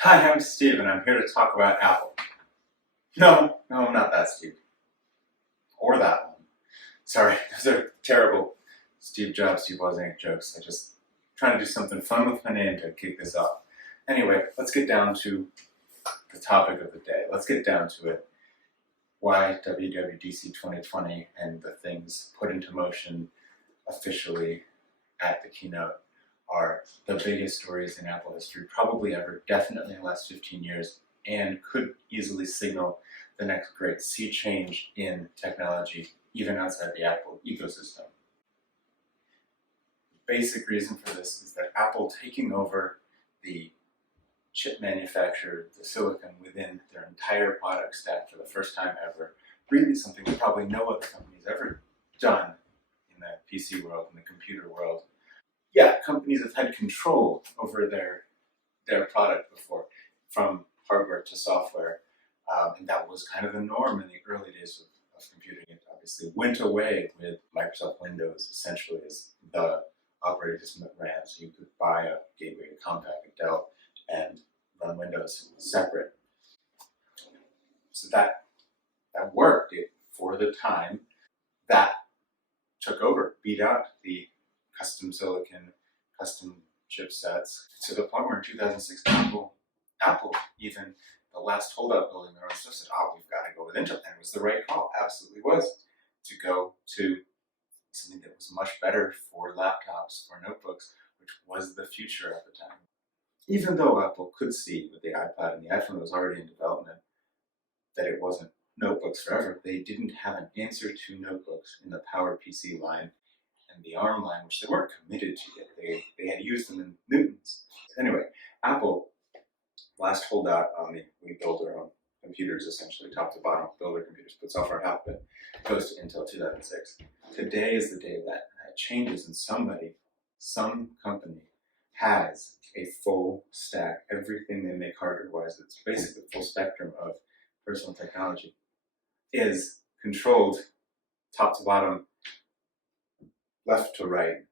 Hi, I'm Steve, and I'm here to talk about Apple. No, I'm not that Steve. Or that one. Sorry, those are terrible Steve Jobs, Steve Wozniak jokes. I just trying to do something fun with my name to kick this off. Anyway, let's get down to the topic of the day. Let's get down to it. Why WWDC 2020 and the things put into motion officially at the keynote are the biggest stories in Apple history, probably ever, definitely in the last 15 years, and could easily signal the next great sea change in technology, even outside the Apple ecosystem. The basic reason for this is that Apple taking over the chip manufacturer, the silicon within their entire product stack for the first time ever, really something that probably no other company's ever done in the PC world, in the computer world. Yeah, companies have had control over their product before, from hardware to software, and that was kind of the norm in the early days of computing. It obviously went away with Microsoft Windows, essentially as the operating system that ran. So you could buy a gateway to Compaq, a Dell, and run Windows separate. So that worked for the time. That took over, beat out the custom silicon, custom chipsets, to the point where in 2006, Apple even, the last holdout building their own stuff, said, we've got to go with Intel. And it was the right call, absolutely was, to go to something that was much better for laptops, for notebooks, which was the future at the time. Even though Apple could see with the iPad and the iPhone was already in development that it wasn't notebooks forever, they didn't have an answer to notebooks in the Power PC line and the ARM line, which they weren't committed to yet. They had used them in Newtons. Anyway, Apple, last holdout on the we build our own computers, essentially top to bottom, build our computers, put software on top of it, goes to Intel 2006. Today is the day that changes, and some company has a full stack, everything they make hardware-wise, it's basically the full spectrum of personal technology, is controlled top to bottom, left to right.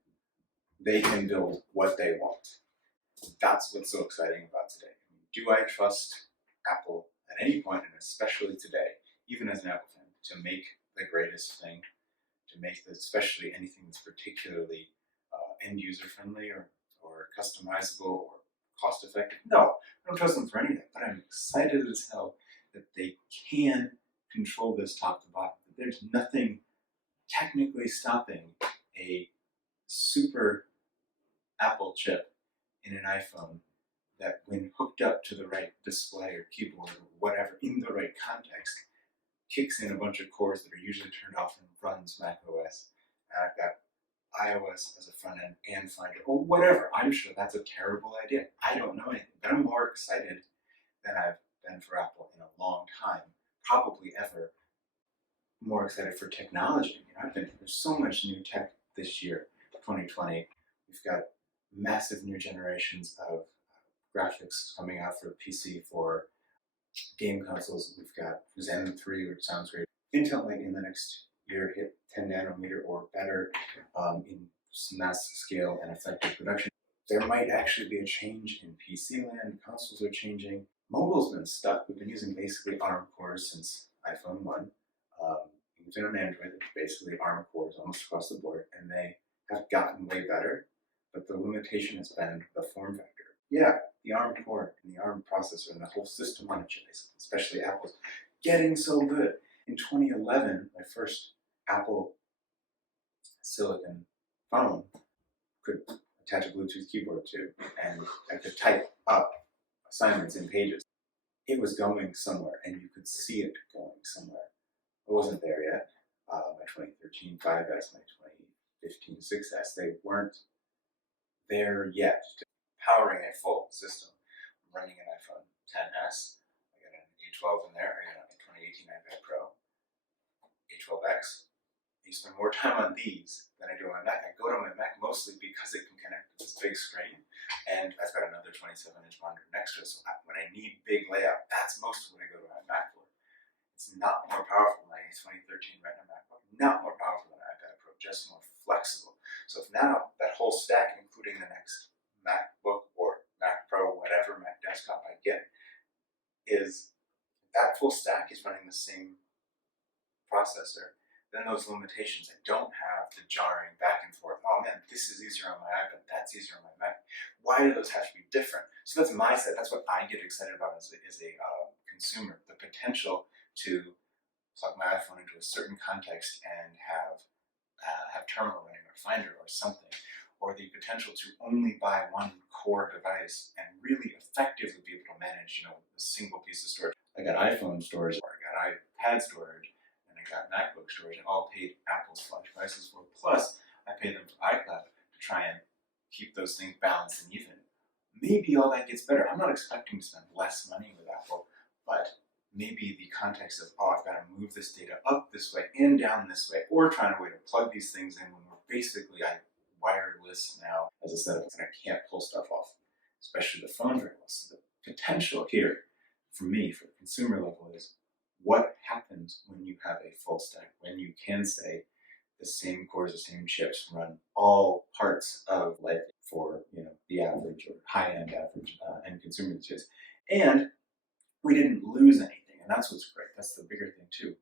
They can build what they want. That's what's so exciting about today. Do I trust Apple at any point, and especially today, even as an Apple fan, to make the greatest thing, to make especially anything that's particularly end-user friendly or customizable or cost-effective? No, I don't trust them for anything, but I'm excited as hell that they can control this top to bottom. There's nothing technically stopping a super Apple chip in an iPhone that, when hooked up to the right display or keyboard or whatever, in the right context, kicks in a bunch of cores that are usually turned off and runs Mac OS. And I've got iOS as a front end and Finder, or whatever. I'm sure that's a terrible idea. I don't know anything, but I'm more excited than I've been for Apple in a long time, probably ever. More excited for technology. There's so much new tech this year, 2020. We've got massive new generations of graphics coming out for PC, for game consoles. We've got Zen 3, which sounds great. Intel might in the next year hit 10 nanometer or better in mass scale and effective production. There might actually be a change in PC land. Consoles are changing. Mobile's been stuck. We've been using basically ARM cores since iPhone 1. Even on Android, it's basically ARM cores almost across the board, and they have gotten way better, but the limitation has been the form factor. Yeah, the ARM core and the ARM processor and the whole system on a chip, especially Apple's, getting so good. In 2011, my first Apple silicon phone could attach a Bluetooth keyboard to, and I could type up assignments in Pages. It was going somewhere, and you could see it going somewhere. It wasn't there yet. My 2013 5S, my 2015 6S, they weren't there yet. Powering a full system. I'm running an iPhone XS. I got an A12 in there. I got a 2018 iPad Pro, A12X. I spend more time on these than I do on my Mac. I go to my Mac mostly because it can connect to this big screen, and I've got another 27-inch monitor next to it. So when I need big layout, that's most of what I go to my Mac for. It's not more powerful than my 2013 Retina MacBook, not more powerful than an iPad Pro, just more flexible. So if now that whole stack, including the next MacBook or Mac Pro, whatever Mac desktop I get, is that full stack is running the same processor. Then those limitations, I don't have the jarring back and forth. Oh man, this is easier on my iPad, that's easier on my Mac. Why do those have to be different? So that's my side. That's what I get excited about as a consumer. The potential to plug my iPhone into a certain context and have terminal running or Finder or something, or the potential to only buy one core device and really effectively be able to manage, a single piece of storage. I got iPhone storage, or I got iPad storage, and I got MacBook storage, and all paid Apple's flash prices for. Plus, I paid them for iCloud to try and keep those things balanced and even. Maybe all that gets better. I'm not expecting to spend less money with Apple, but maybe the context of, I've got to move this data up this way and down this way, or trying a way to plug these things in when we're basically wireless now as a setup, and I can't pull stuff off, especially the phone very well. So the potential here for me, for the consumer level, is what happens when you have a full stack, when you can say the same cores, the same chips run all parts of life for the average or high-end average end consumer these days. And we didn't lose anything, and that's what's great. That's the bigger thing too,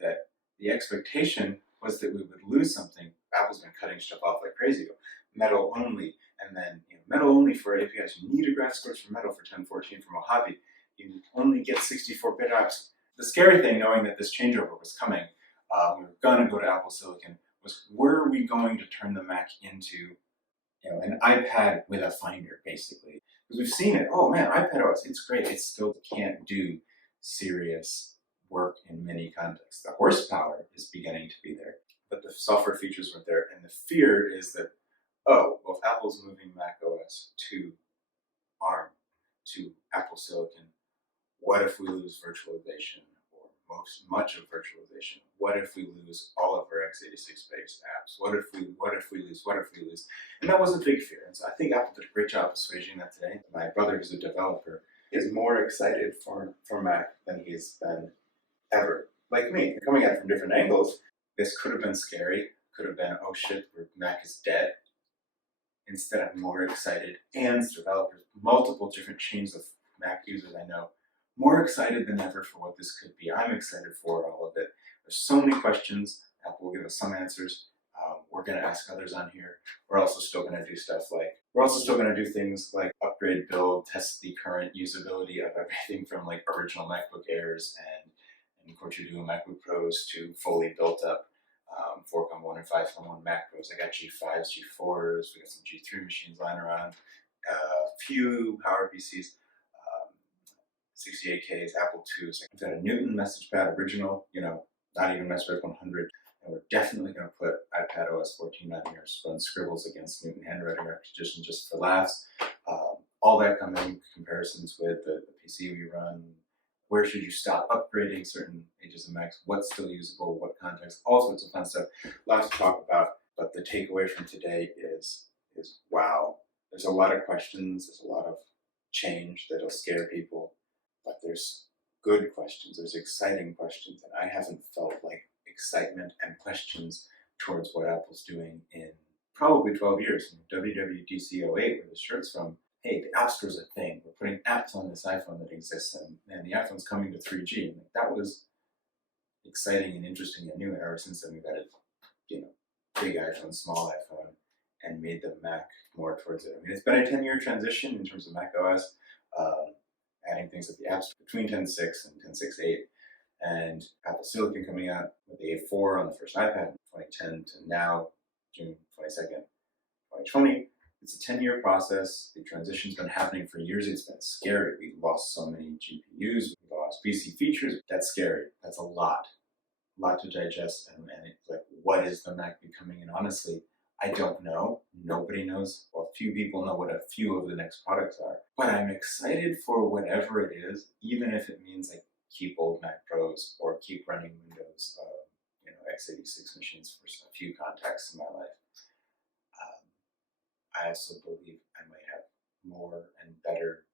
that the expectation was that we would lose something. Apple's been cutting stuff off like crazy. Metal only, and then Metal only for APIs. You need a graphics card for Metal for 1014 for Mojave. You only get 64-bit apps. The scary thing, knowing that this changeover was coming, we were going to go to Apple Silicon, was were we going to turn the Mac into an iPad with a Finder, basically? Because we've seen it. Oh man, iPadOS, it's great. It still can't do serious work in many contexts. The horsepower is beginning to be there, but the software features weren't there. And the fear is that, if Apple's moving macOS to ARM, to Apple Silicon, what if we lose virtualization, or much of virtualization? What if we lose all of our x86-based apps? What if we lose? And that was a big fear. And so I think Apple did a great job assuaging that today. My brother, who's a developer, is more excited for Mac than he's been ever. Like me, coming at it from different angles, this could have been scary. Could have been, oh shit, Mac is dead. Instead, I'm more excited, and developers, multiple different chains of Mac users I know, more excited than ever for what this could be. I'm excited for all of it. There's so many questions. Apple will give us some answers. We're going to ask others on here. We're also still going to do things like upgrade, build, test the current usability of everything from like original MacBook Airs and Core 2 Duo MacBook Pros to fully built up 4.1 and 5.1 Mac Pros. I got G5s, G4s. We got some G3 machines lying around. A few PowerPCs. 68Ks, Apple IIs. I've got a Newton message pad original, not even message pad 100. And we're definitely going to put iPadOS 14 on here, run scribbles against Newton handwriting repetition just for laughs. All that coming, comparisons with the PC we run. Where should you stop upgrading certain pages of Macs? What's still usable? What context? All sorts of fun stuff. Lots to talk about. But the takeaway from today is wow. There's a lot of questions. There's a lot of change that'll scare people. But there's good questions, there's exciting questions, and I haven't felt like excitement and questions towards what Apple's doing in probably 12 years. WWDC 08, where the shirt's from, hey, the App Store's a thing. We're putting apps on this iPhone that exists, and the iPhone's coming to 3G. And that was exciting and interesting and new, and ever since then we've added, big iPhone, small iPhone, and made the Mac more towards it. I mean, it's been a 10-year transition in terms of Mac OS. Adding things like the apps between 10.6 and 10.6.8, and Apple Silicon coming out with the A4 on the first iPad in 2010 to now, June 22nd, 2020. It's a 10-year process. The transition's been happening for years. It's been scary. We've lost so many GPUs. We've lost PC features. That's scary. That's a lot to digest. And it's like, what is the Mac becoming? And honestly, I don't know. Nobody knows. Well, few people know what a few of the next products are. But I'm excited for whatever it is, even if it means I keep old Mac Pros or keep running Windows, x86 machines for a few contexts in my life. I also believe I might have more and better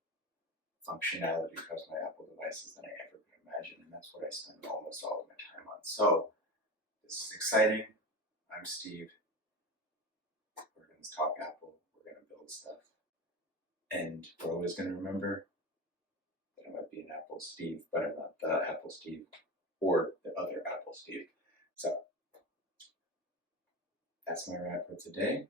functionality across my Apple devices than I ever could imagine, and that's what I spend almost all of my time on. So, this is exciting. I'm Steve. We're going to talk Apple. We're going to build stuff. And we're always going to remember that I might be an Apple Steve, but I'm not the Apple Steve or the other Apple Steve. So that's my wrap for today.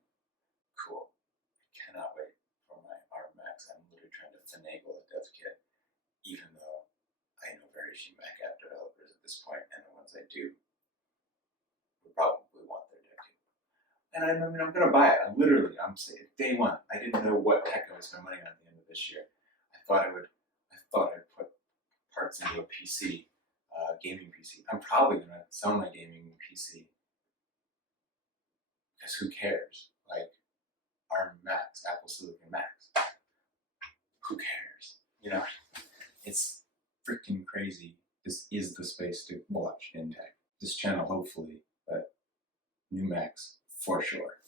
Cool. I cannot wait for my ARM Macs. I'm literally trying to finagle a dev kit, even though I know very few Mac app developers at this point, and the ones I do would probably want their dev kit. And I'm going to buy it. I'm saying day one. I didn't know what tech I would spend money on at the end of this year. I thought I'd put parts into a PC, gaming PC. I'm probably going to sell my gaming PC because who cares? Like ARM Macs, Apple Silicon Macs. Who cares? You know, it's freaking crazy. This is the space to watch in tech. This channel, hopefully, but new Macs for sure.